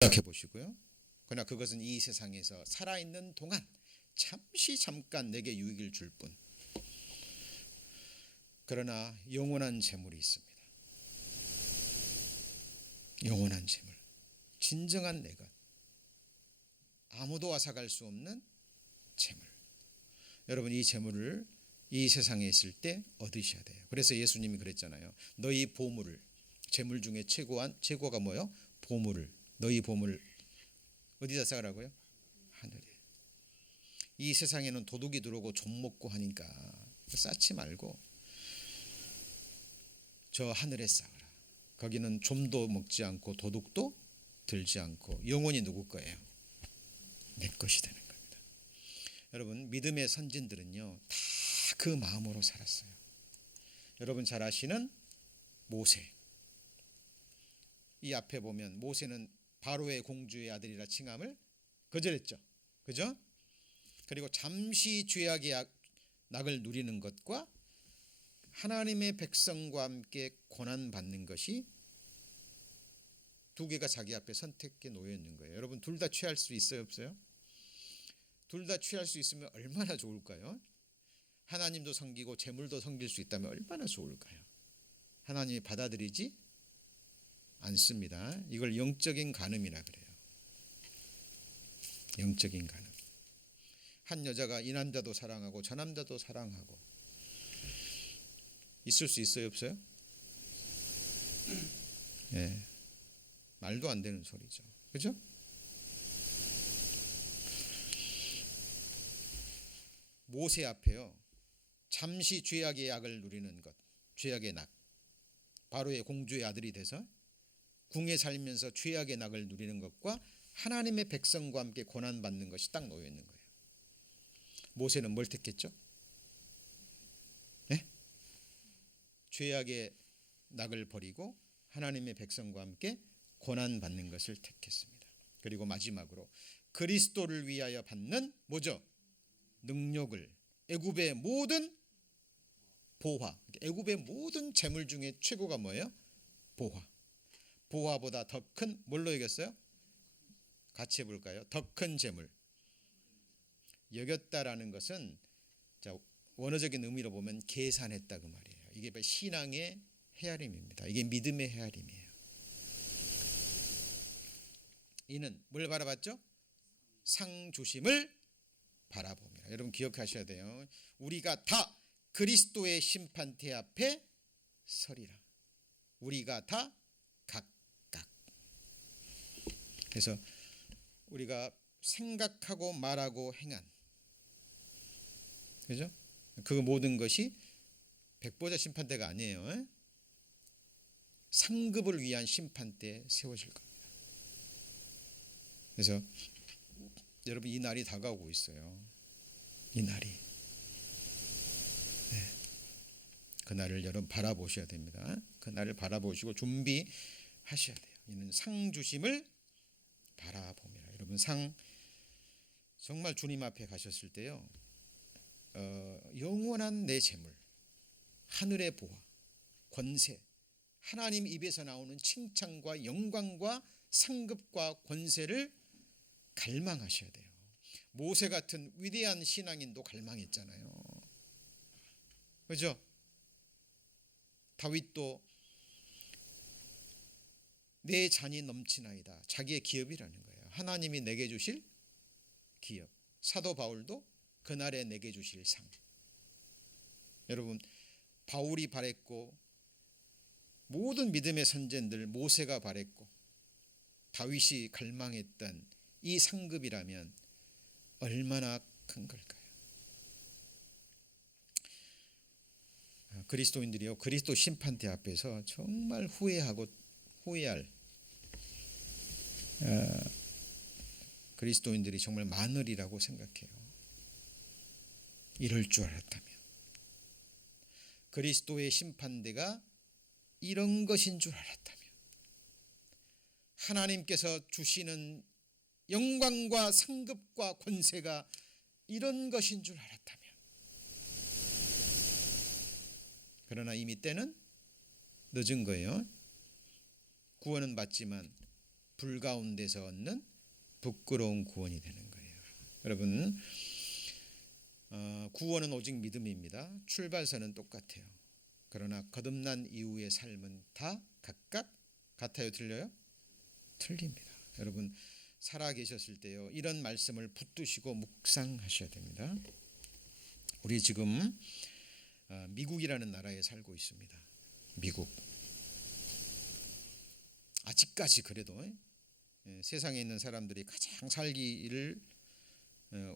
생각해 보시고요. 그러나 그것은 이 세상에서 살아있는 동안 잠깐 내게 유익을 줄 뿐. 그러나 영원한 재물이 있습니다. 영원한 재물, 진정한 내 것, 아무도 앗아갈 수 없는 재물. 여러분, 이 재물을 이 세상에 있을 때 얻으셔야 돼요. 그래서 예수님이 그랬잖아요. 너희 보물을, 재물 중에 최고가 뭐예요? 보물을, 너희 보물을 어디다 쌓으라고요? 하늘에. 이 세상에는 도둑이 들어오고 좀 먹고 하니까 쌓지 말고 저 하늘에 쌓으라. 거기는 좀도 먹지 않고 도둑도 들지 않고 영원히 누구 거예요? 내 것이 되는 겁니다. 여러분, 믿음의 선진들은요 다 그 마음으로 살았어요. 여러분 잘 아시는 모세, 이 앞에 보면 모세는 바로의 공주의 아들이라 칭함을 거절했죠. 그죠? 그리고 잠시 죄악의 낙을 누리는 것과 하나님의 백성과 함께 고난받는 것이 두 개가 자기 앞에 선택에 놓여 있는 거예요. 여러분, 둘 다 취할 수 있어요, 없어요? 둘 다 취할 수 있으면 얼마나 좋을까요? 하나님도 섬기고 재물도 섬길 수 있다면 얼마나 좋을까요? 하나님이 받아들이지 않습니다. 이걸 영적인 간음이라 그래요. 영적인 간음. 한 여자가 이 남자도 사랑하고 저 남자도 사랑하고 있을 수 있어요, 없어요? 예, 말도 안 되는 소리죠. 그죠? 모세 앞에요, 잠시 죄악의 약을 누리는 것, 죄악의 낙, 바로의 공주의 아들이 돼서 궁에 살면서 죄악의 낙을 누리는 것과 하나님의 백성과 함께 고난받는 것이 딱 놓여 있는 거예요. 모세는 뭘 택했죠? 네? 죄악의 낙을 버리고 하나님의 백성과 함께 고난받는 것을 택했습니다. 그리고 마지막으로 그리스도를 위하여 받는 뭐죠? 능력을, 애굽의 모든 보화, 애굽의 모든 재물 중에 최고가 뭐예요? 보화. 보화보다 더 큰 뭘로 여겼어요? 같이 해볼까요? 더 큰 재물. 여겼다라는 것은 원어적인 의미로 보면 계산했다 그 말이에요. 이게 신앙의 헤아림입니다. 이게 믿음의 헤아림이에요. 이는 뭘 바라봤죠? 상주심을 바라봅니다. 여러분 기억하셔야 돼요. 우리가 다 그리스도의 심판대 앞에 서리라. 우리가 다 각각. 그래서 우리가 생각하고 말하고 행한, 그죠? 그 모든 것이 백보자 심판대가 아니에요. 상급을 위한 심판대에 세워질 겁니다. 그래서 여러분, 이 날이 다가오고 있어요. 이 날이. 네. 그 날을 여러분 바라보셔야 됩니다. 그 날을 바라보시고 준비하셔야 돼요. 이는 상주심을 바라봅니다. 여러분, 정말 주님 앞에 가셨을 때요, 영원한 내 재물, 하늘의 보화, 권세, 하나님 입에서 나오는 칭찬과 영광과 상급과 권세를 갈망하셔야 돼요. 모세 같은 위대한 신앙인도 갈망했잖아요. 그죠? 다윗도 내 잔이 넘치나이다. 자기의 기업이라는 거예요. 하나님이 내게 주실 기업. 사도 바울도 그날에 내게 주실 상. 여러분, 바울이 바랬고 모든 믿음의 선진들, 모세가 바랬고 다윗이 갈망했던 이 상급이라면 얼마나 큰 걸까요? 그리스도인들이요, 그리스도 심판대 앞에서 정말 후회할 그리스도인들이 정말 많으리라고 생각해요. 이럴 줄 알았다면. 그리스도의 심판대가 이런 것인 줄 알았다면. 하나님께서 주시는 영광과 상급과 권세가 이런 것인 줄 알았다면. 그러나 이미 때는 늦은 거예요. 구원은 받지만 불 가운데서 얻는 부끄러운 구원이 되는 거예요. 여러분, 구원은 오직 믿음입니다. 출발선은 똑같아요. 그러나 거듭난 이후의 삶은 다 각각 같아요, 틀려요? 틀립니다. 여러분, 살아 계셨을 때요, 이런 말씀을 붙드시고 묵상하셔야 됩니다. 우리 지금 미국이라는 나라에 살고 있습니다. 미국. 아직까지 그래도 세상에 있는 사람들이 가장 살기를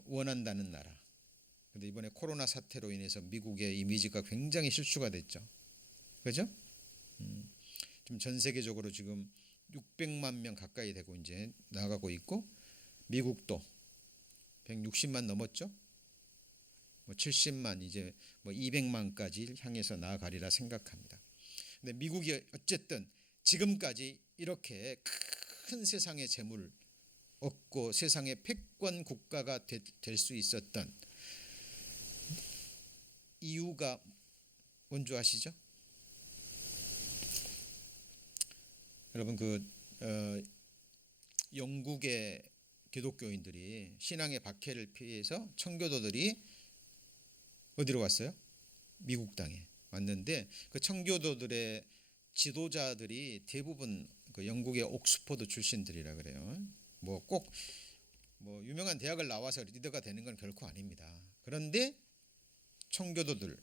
원한다는 나라. 그런데 이번에 코로나 사태로 인해서 미국의 이미지가 굉장히 실추가 됐죠. 그죠? 지금 전 세계적으로 지금 600만 명 가까이 되고 이제 나가고 있고, 미국도 160만 넘었죠. 뭐 70만, 이제 뭐 200만까지 향해서 나아가리라 생각합니다. 근데 미국이 어쨌든 지금까지 이렇게 큰 세상의 재물을 얻고 세상의 패권 국가가 될 수 있었던 이유가 뭔지 아시죠? 여러분, 영국의 기독교인들이 신앙의 박해를 피해서 청교도들이 어디로 왔어요? 미국 땅에 왔는데, 그 청교도들의 지도자들이 대부분 그 영국의 옥스퍼드 출신들이라 그래요. 뭐 꼭 뭐 유명한 대학을 나와서 리더가 되는 건 결코 아닙니다. 그런데 청교도들,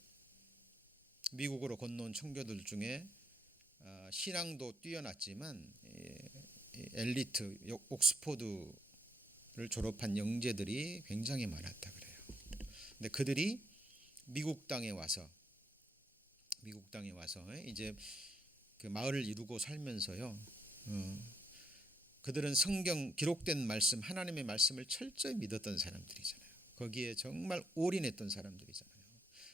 미국으로 건너온 청교도들 중에 신앙도 뛰어났지만 엘리트 옥스퍼드를 졸업한 영재들이 굉장히 많았다 그래요. 근데 그들이 미국 땅에 와서 이제 그 마을을 이루고 살면서요, 그들은 성경 기록된 말씀, 하나님의 말씀을 철저히 믿었던 사람들이잖아요. 거기에 정말 올인했던 사람들이잖아요.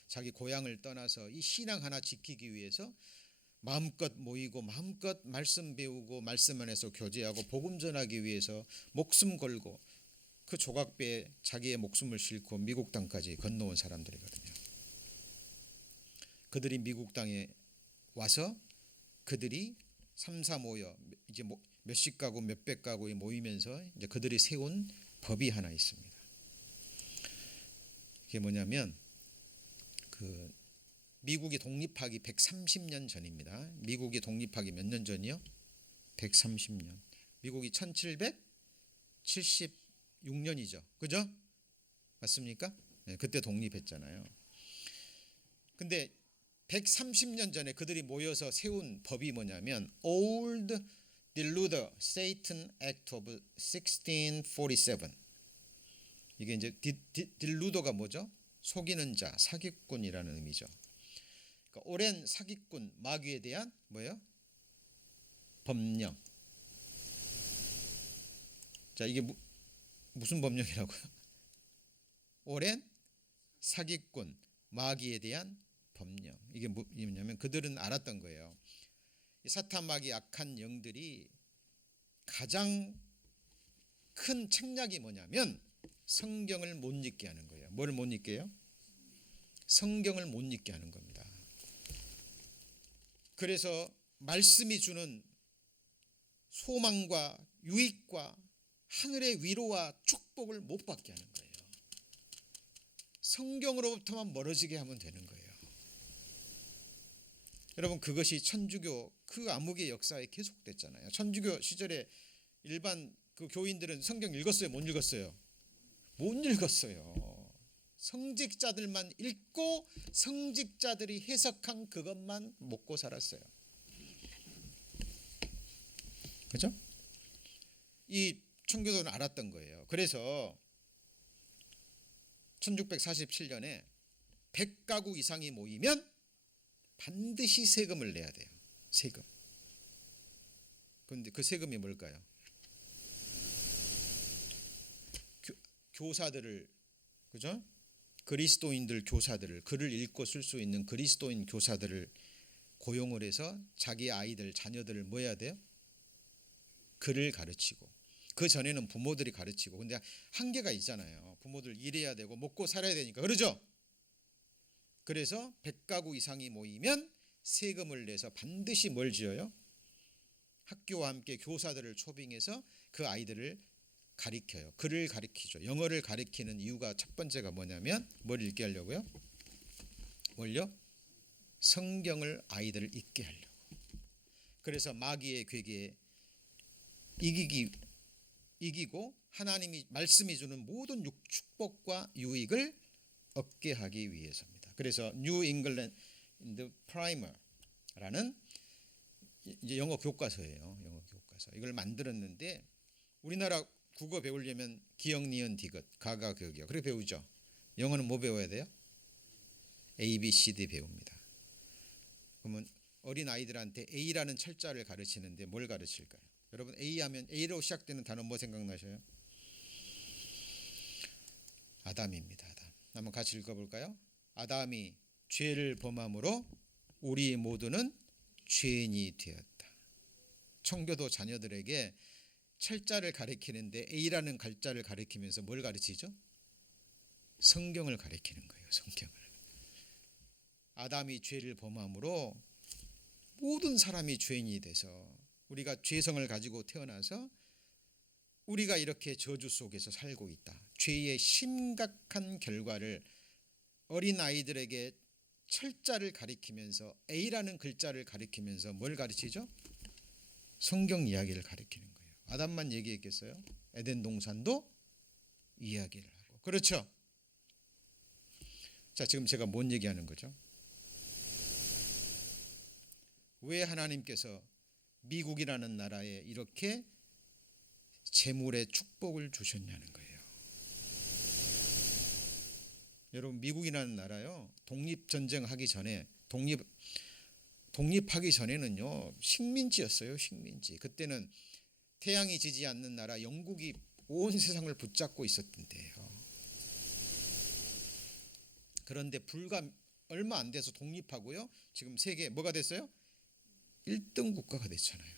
자기 고향을 떠나서 이 신앙 하나 지키기 위해서 마음껏 모이고 마음껏 말씀 배우고 말씀 안에서 교제하고 복음 전하기 위해서 목숨 걸고 그 조각배에 자기의 목숨을 싣고 미국 땅까지 건너온 사람들이거든요. 그들이 미국 땅에 와서 그들이 3사 모여 이제 몇십 가구 몇백 가구에 모이면서 이제 그들이 세운 법이 하나 있습니다. 그게 뭐냐면 그 미국이 독립하기 130년 전입니다. 미국이 독립하기 몇 년 전이요? 130년. 미국이 1776년이죠. 그죠? 맞습니까? 네, 그때 독립했잖아요. 근데 130년 전에 그들이 모여서 세운 법이 뭐냐면 Old Deluder Satan Act of 1647. 이게 이제 딜루더가 뭐죠? 속이는 자, 사기꾼이라는 의미죠. 그러니까 오랜 사기꾼, 마귀에 대한 뭐예요? 법령. 자, 이게 무슨 법령이라고요? 오랜 사기꾼, 마귀에 대한 법령. 이게 뭐냐면 그들은 알았던 거예요. 사탄 마귀 악한 영들이 가장 큰 책략이 뭐냐면 성경을 못 읽게 하는 거예요. 뭘 못 읽게요? 성경을 못 읽게 하는 겁니다. 그래서 말씀이 주는 소망과 유익과 하늘의 위로와 축복을 못 받게 하는 거예요. 성경으로부터만 멀어지게 하면 되는 거예요. 여러분, 그것이 천주교 그 암흑의 역사에 계속됐잖아요. 천주교 시절에 일반 그 교인들은 성경 읽었어요? 못 읽었어요? 못 읽었어요. 성직자들만 읽고 성직자들이 해석한 그것만 먹고 살았어요. 그죠? 이 청교도는 알았던 거예요. 그래서 1647년에 100가구 이상이 모이면 반드시 세금을 내야 돼요. 세금. 그런데 그 세금이 뭘까요? 교사들을, 그죠? 그리스도인들 교사들을, 글을 읽고 쓸 수 있는 그리스도인 교사들을 고용을 해서 자기 아이들, 자녀들을 뭐 해야 돼요? 글을 가르치고. 그 전에는 부모들이 가르치고. 근데 한계가 있잖아요. 부모들 일해야 되고 먹고 살아야 되니까. 그러죠? 그래서 100가구 이상이 모이면 세금을 내서 반드시 뭘 지어요? 학교와 함께 교사들을 초빙해서 그 아이들을 가리켜요. 글을 가리키죠. 영어를 가리키는 이유가 첫 번째가 뭐냐면 뭘 읽게 하려고요? 뭘요? 성경을 아이들을 읽게 하려고. 그래서 마귀의 괴계에 이기고 하나님이 말씀이 주는 모든 축복과 유익을 얻게 하기 위해서입니다. 그래서 New England Primer라는 이제 영어 교과서예요. 영어 교과서. 이걸 만들었는데 우리나라 국어 배우려면 기역, 니은, 디귿, 가가, 격이요. 그렇게 배우죠. 영어는 뭐 배워야 돼요? A, B, C, D 배웁니다. 그러면 어린 아이들한테 A라는 철자를 가르치는데 뭘 가르칠까요? 여러분 A 하면 A로 시작되는 단어 뭐 생각나셔요? 아담입니다. 아담. 한번 같이 읽어볼까요? 아담이 죄를 범함으로 우리 모두는 죄인이 되었다. 청교도 자녀들에게 철자를 가리키는데 A라는 글자를 가리키면서 뭘 가르치죠? 성경을 가리키는 거예요. 성경을. 아담이 죄를 범함으로 모든 사람이 죄인이 돼서 우리가 죄성을 가지고 태어나서 우리가 이렇게 저주 속에서 살고 있다. 죄의 심각한 결과를 어린 아이들에게 철자를 가리키면서 A라는 글자를 가리키면서 뭘 가르치죠? 성경 이야기를 가리키는 거예요. 아담만 얘기했겠어요? 에덴 동산도 이야기를 하고. 그렇죠? 자, 지금 제가 뭔 얘기하는 거죠? 왜 하나님께서 미국이라는 나라에 이렇게 재물의 축복을 주셨냐는 거예요. 여러분 미국이라는 나라요. 독립전쟁하기 전에 독립하기 전에는요. 식민지였어요. 식민지. 그때는 태양이 지지 않는 나라 영국이 온 세상을 붙잡고 있었던데요. 그런데 불과 얼마 안 돼서 독립하고요. 지금 세계 뭐가 됐어요? 1등 국가가 됐잖아요.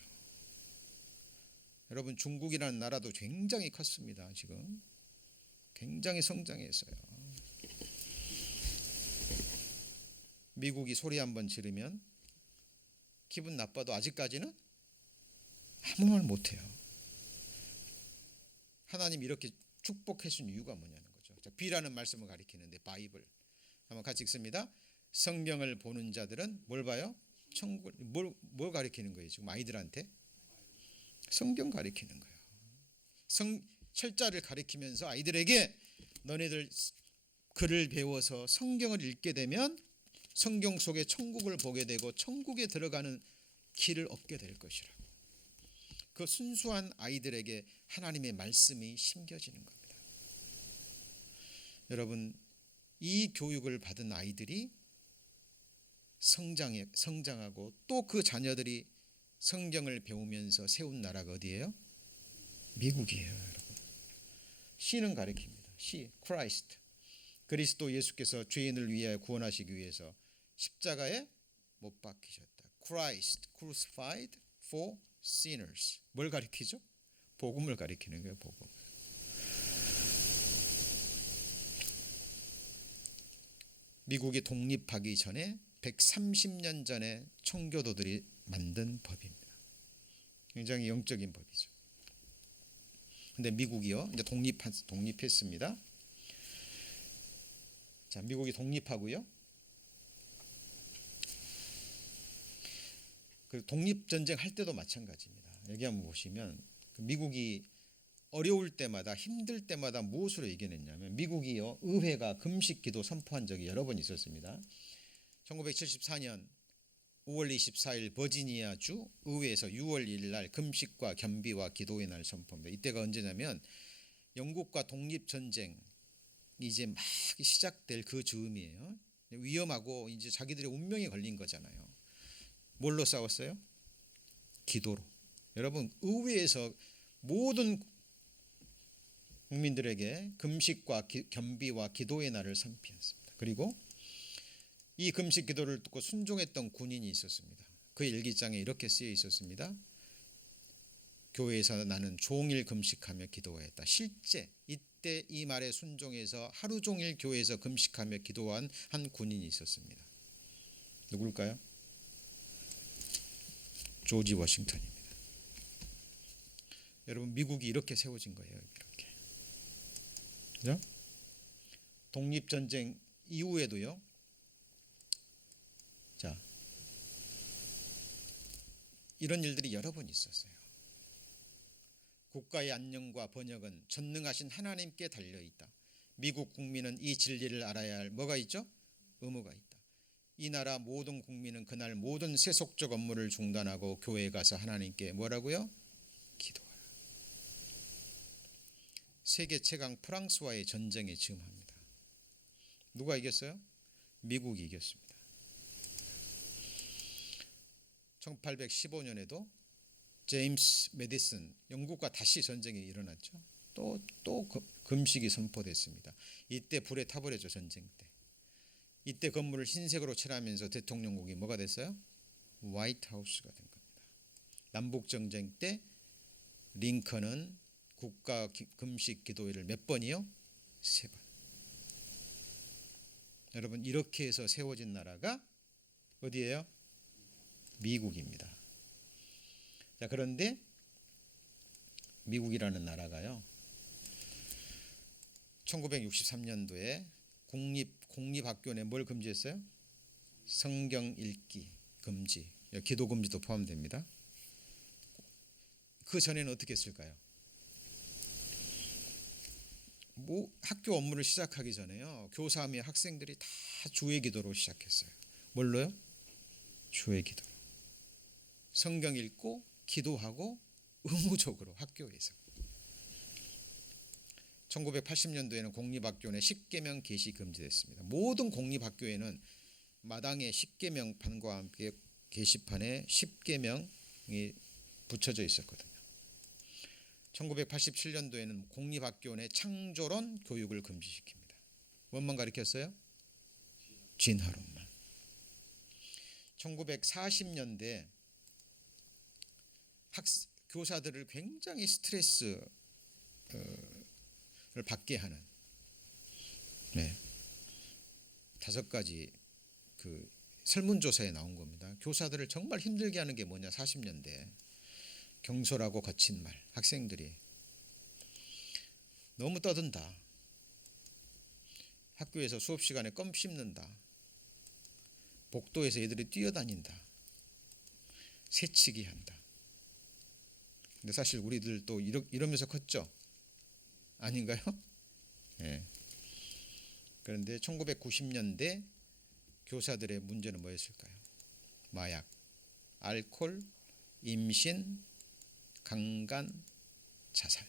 여러분 중국이라는 나라도 굉장히 컸습니다. 지금 굉장히 성장했어요. 미국이 소리 한번 지르면 기분 나빠도 아직까지는 아무 말 못해요. 하나님 이렇게 축복해 준 이유가 뭐냐는 거죠. B라는 말씀을 가리키는데 바이블 한번 같이 읽습니다. 성경을 보는 자들은 뭘 봐요? 천국. 뭘 가리키는 거예요? 지금 아이들한테 성경 가리키는 거예요. 철자를 가리키면서 아이들에게 너네들 글을 배워서 성경을 읽게 되면 성경 속에 천국을 보게 되고 천국에 들어가는 길을 얻게 될 것이라고. 그 순수한 아이들에게 하나님의 말씀이 심겨지는 겁니다. 여러분 이 교육을 받은 아이들이 성장하고 또 그 자녀들이 성경을 배우면서 세운 나라가 어디예요? 미국이에요. 여러분. C는 가리킵니다. C, Christ. 그리스도 예수께서 죄인을 위하여 구원하시기 위해서 십자가에 못 박히셨다. Christ crucified for sinners. 뭘 가리키죠? 복음을 가리키는 거예요. 복음. 미국이 독립하기 전에 130년 전에 청교도들이 만든 법입니다. 굉장히 영적인 법이죠. 근데 미국이요 이제 독립했습니다. 자, 미국이 독립하고요. 그 독립전쟁 할 때도 마찬가지입니다. 여기 한번 보시면 미국이 어려울 때마다 힘들 때마다 무엇으로 이겨냈냐면 미국이요 의회가 금식 기도 선포한 적이 여러 번 있었습니다. 1974년 5월 24일 버지니아주 의회에서 6월 1일 날 금식과 겸비와 기도의 날 선포합니다. 이때가 언제냐면 영국과 독립전쟁이 이제 막 시작될 그 즈음이에요. 위험하고 이제 자기들의 운명이 걸린 거잖아요. 뭘로 싸웠어요? 기도로. 여러분 의회에서 모든 국민들에게 금식과 겸비와 기도의 날을 선포했습니다. 그리고 이 금식 기도를 듣고 순종했던 군인이 있었습니다. 그 일기장에 이렇게 쓰여 있었습니다. 교회에서 나는 종일 금식하며 기도했다. 실제 이때 이 말에 순종해서 하루 종일 교회에서 금식하며 기도한 한 군인이 있었습니다. 누굴까요? 조지 워싱턴입니다. 여러분 미국이 이렇게 세워진 거예요. 이렇게. 그죠? 독립전쟁 이후에도요. 자, 이런 일들이 여러 번 있었어요. 국가의 안녕과 번영은 전능하신 하나님께 달려있다. 미국 국민은 이 진리를 알아야 할 뭐가 있죠? 의무가 있다. 이 나라 모든 국민은 그날 모든 세속적 업무를 중단하고 교회에 가서 하나님께 뭐라고요? 기도하라. 세계 최강 프랑스와의 전쟁에 즈음합니다. 누가 이겼어요? 미국이 이겼습니다. 1815년에도 제임스 메디슨 영국과 다시 전쟁이 일어났죠. 또 금식이 선포됐습니다. 이때 불에 타버렸죠. 전쟁 때. 이때 건물을 흰색으로 칠하면서 대통령국이 뭐가 됐어요? 화이트하우스가 된 겁니다. 남북전쟁 때 링컨은 국가 금식 기도회를 몇 번이요? 3번. 여러분 이렇게 해서 세워진 나라가 어디예요? 미국입니다. 자, 그런데 미국이라는 나라가요. 1963년도에 공립학교 내 뭘 금지했어요? 성경 읽기 금지, 기도 금지도 포함됩니다. 그 전에는 어떻게 했을까요? 학교 업무를 시작하기 전에요. 교사 및 학생들이 다 주의 기도로 시작했어요. 뭘로요? 주의 기도로. 성경 읽고 기도하고 의무적으로 학교에서. 1980년도에는 공립학교 내 10계명 게시 금지됐습니다. 모든 공립학교에는 마당에 10계명판과 함께 게시판에 10계명이 붙여져 있었거든요. 1987년도에는 공립학교 내 창조론 교육을 금지시킵니다. 뭐만 가르쳤어요? 진화론만. 1940년대 교사들을 굉장히 스트레스를 받게 하는 5가지 그 설문조사에 나온 겁니다. 교사들을 정말 힘들게 하는 게 뭐냐? 40년대 경솔하고 거친 말, 학생들이 너무 떠든다, 학교에서 수업 시간에 껌 씹는다, 복도에서 애들이 뛰어다닌다, 새치기 한다. 근데 사실 우리들도 이러면서 컸죠? 아닌가요? 네. 그런데 1990년대 교사들의 문제는 뭐였을까요? 마약, 알코올, 임신, 강간, 자살.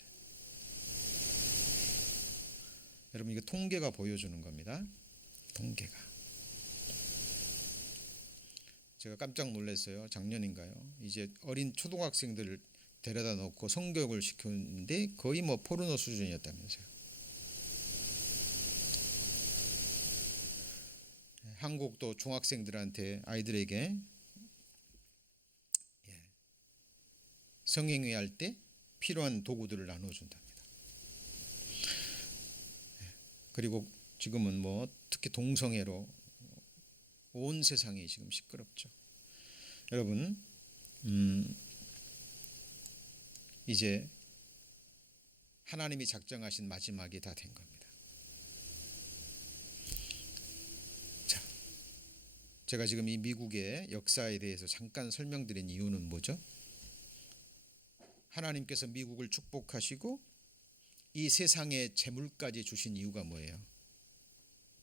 여러분 이거 통계가 보여주는 겁니다. 통계가. 제가 깜짝 놀랐어요. 작년인가요? 이제 어린 초등학생들을 데려다 놓고 성교육을 시켰는데 거의 뭐 포르노 수준이었다면서요. 한국도 중학생들한테 아이들에게 성행위 할 때 필요한 도구들을 나눠준답니다. 그리고 지금은 뭐 특히 동성애로 온 세상이 지금 시끄럽죠. 여러분 이제 하나님이 작정하신 마지막이 다 된 겁니다. 자, 제가 지금 이 미국의 역사에 대해서 잠깐 설명드린 이유는 뭐죠? 하나님께서 미국을 축복하시고 이 세상에 재물까지 주신 이유가 뭐예요?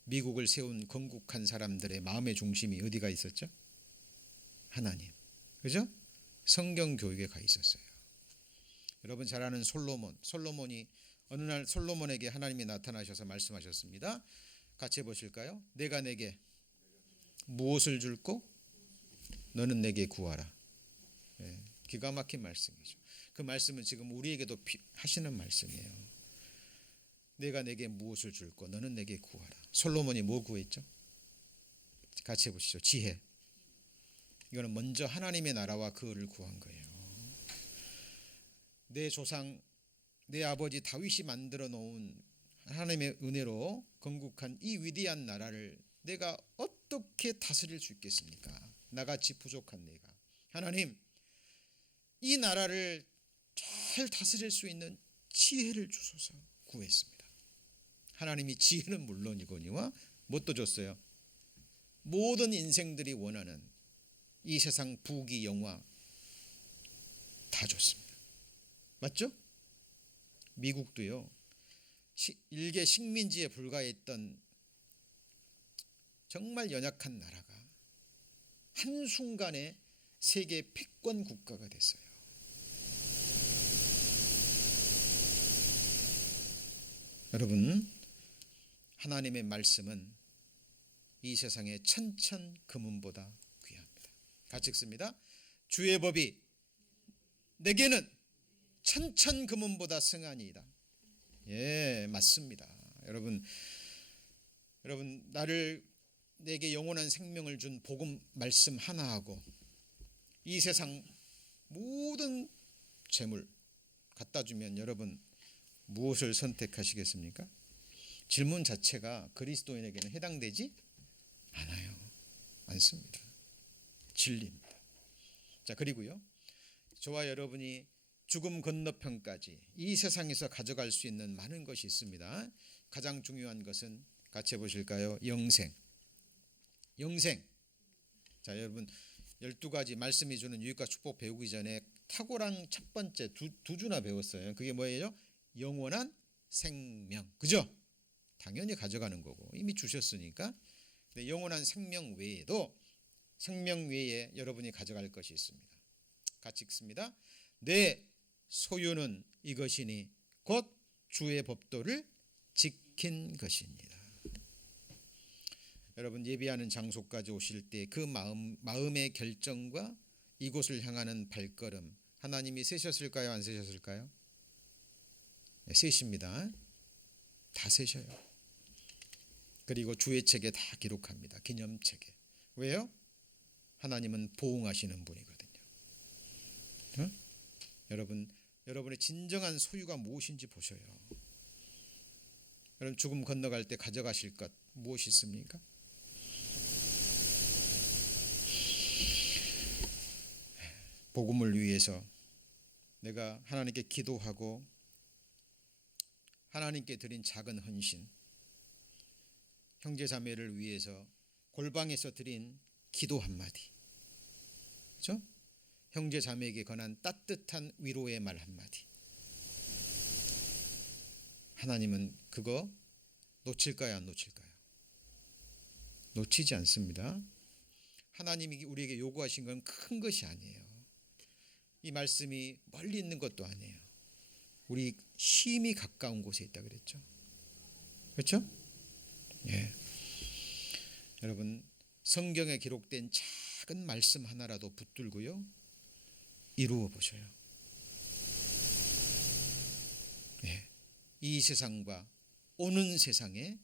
미국을 세운 건국한 사람들의 마음의 중심이 어디가 있었죠? 하나님. 그죠? 성경 교육에 가 있었어요. 여러분 잘 아는 솔로몬이 어느 날 솔로몬에게 하나님이 나타나셔서 말씀하셨습니다. 같이 해보실까요? 내가 내게 무엇을 줄고 너는 내게 구하라. 기가 막힌 말씀이죠. 그 말씀은 지금 우리에게도 하시는 말씀이에요. 내가 내게 무엇을 줄고 너는 내게 구하라. 솔로몬이 뭐 구했죠? 같이 해보시죠. 지혜. 이거는 먼저 하나님의 나라와 그 의를 구한 거예요. 내 조상, 내 아버지 다윗이 만들어 놓은 하나님의 은혜로 건국한 이 위대한 나라를 내가 어떻게 다스릴 수 있겠습니까? 나같이 부족한 내가. 하나님, 이 나라를 잘 다스릴 수 있는 지혜를 주소서 구했습니다. 하나님이 지혜는 물론이거니와 뭣도 줬어요? 모든 인생들이 원하는 이 세상 부귀 영화 다 줬습니다. 맞죠? 미국도요, 일개 식민지에 불과했던 정말 연약한 나라가 한순간에 세계 패권 국가가 됐어요. 여러분, 하나님의 말씀은 이 세상의 천천금은보다 귀합니다. 같이 읽습니다. 주의 법이 내게는 천천금은보다 승하니이다. 예, 맞습니다. 여러분 내게 영원한 생명을 준 복음 말씀 하나하고 이 세상 모든 재물 갖다 주면 여러분 무엇을 선택하시겠습니까? 질문 자체가 그리스도인에게는 해당되지 않습니다. 진리입니다. 자, 그리고요, 저와 여러분이 죽음 건너편까지 이 세상에서 가져갈 수 있는 많은 것이 있습니다. 가장 중요한 것은 같이 해보실까요? 영생. 자, 여러분 12가지 말씀이 주는 유익과 축복 배우기 전에 탁월한 첫 번째 두 주나 배웠어요. 그게 뭐예요? 영원한 생명. 그죠? 당연히 가져가는 거고 이미 주셨으니까. 근데 영원한 생명 외에 여러분이 가져갈 것이 있습니다. 같이 읽습니다. 내 소유는 이것이니 곧 주의 법도를 지킨 것입니다. 여러분 예배하는 장소까지 오실 때 그 마음의 결정과 이곳을 향하는 발걸음 하나님이 세셨을까요? 안 세셨을까요? 네, 세십니다. 다 세셔요. 그리고 주의 책에 다 기록합니다. 기념책에. 왜요? 하나님은 보응하시는 분이거든요. 어? 여러분의 진정한 소유가 무엇인지 보셔요. 여러분 죽음 건너갈 때 가져가실 것 무엇이 있습니까? 복음을 위해서 내가 하나님께 기도하고 하나님께 드린 작은 헌신, 형제 자매를 위해서 골방에서 드린 기도 한마디, 그렇죠? 형제 자매에게 권한 따뜻한 위로의 말 한마디. 하나님은 그거 놓칠까요? 안 놓칠까요? 놓치지 않습니다. 하나님이 우리에게 요구하신 건 큰 것이 아니에요. 이 말씀이 멀리 있는 것도 아니에요. 우리 힘이 가까운 곳에 있다 그랬죠. 그렇죠? 예. 여러분 성경에 기록된 작은 말씀 하나라도 붙들고요, 이루어 보셔요. 예. 이 세상과 오는 세상에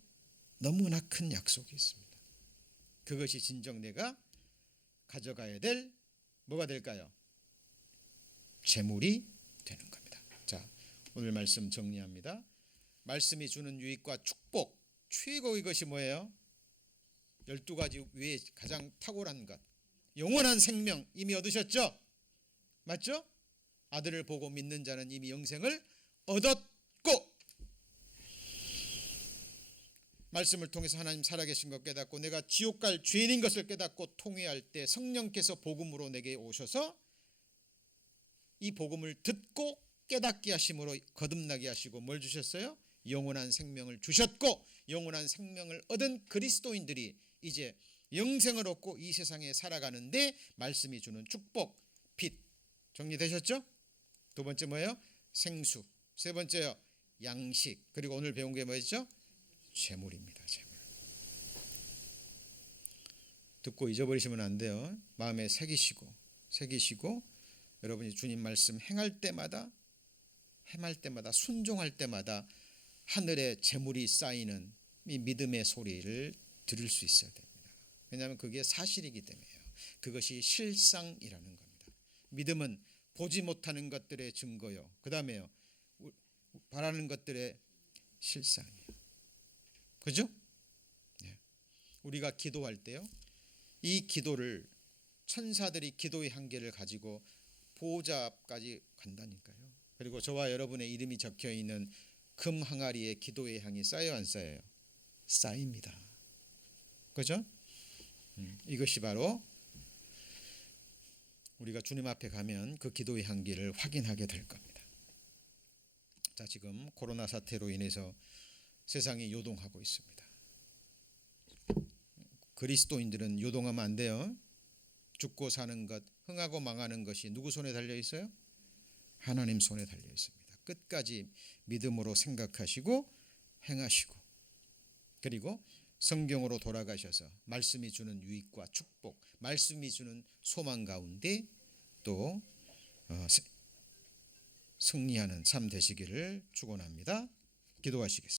너무나 큰 약속이 있습니다. 그것이 진정 내가 가져가야 될 뭐가 될까요? 재물이 되는 겁니다. 자, 오늘 말씀 정리합니다. 말씀이 주는 유익과 축복, 최고의 것이 뭐예요? 12가지 외에 가장 탁월한 것, 영원한 생명 이미 얻으셨죠? 맞죠? 아들을 보고 믿는 자는 이미 영생을 얻었고, 말씀을 통해서 하나님 살아계신 것 깨닫고 내가 지옥 갈 죄인인 것을 깨닫고 통회할 때 성령께서 복음으로 내게 오셔서 이 복음을 듣고 깨닫게 하심으로 거듭나게 하시고 뭘 주셨어요? 영원한 생명을 주셨고, 영원한 생명을 얻은 그리스도인들이 이제 영생을 얻고 이 세상에 살아가는데 말씀이 주는 축복, 빛. 정리되셨죠? 두 번째 뭐예요? 생수. 세 번째요, 양식. 그리고 오늘 배운 게 뭐였죠? 재물입니다. 재물. 듣고 잊어버리시면 안 돼요. 마음에 새기시고 여러분이 주님 말씀 행할 때마다 순종할 때마다 하늘에 재물이 쌓이는 이 믿음의 소리를 들을 수 있어야 됩니다. 왜냐하면 그게 사실이기 때문에요. 그것이 실상이라는 겁니다. 믿음은 보지 못하는 것들의 증거요, 그 다음에요 바라는 것들의 실상이에요. 그죠? 네. 우리가 기도할 때요, 이 기도를 천사들이 기도의 한계를 가지고 보호자 앞까지 간다니까요. 그리고 저와 여러분의 이름이 적혀 있는 금 항아리에 기도의 향이 쌓여 안 쌓여요? 쌓입니다. 그죠? 이것이 바로 우리가 주님 앞에 가면 그 기도의 향기를 확인하게 될 겁니다. 자, 지금 코로나 사태로 인해서 세상이 요동하고 있습니다. 그리스도인들은 요동하면 안 돼요. 죽고 사는 것, 흥하고 망하는 것이 누구 손에 달려 있어요? 하나님 손에 달려 있습니다. 끝까지 믿음으로 생각하시고 행하시고, 그리고 성경으로 돌아가셔서 말씀이 주는 유익과 축복, 말씀이 주는 소망 가운데 또 승리하는 삶 되시기를 축원합니다. 기도하시겠습니다.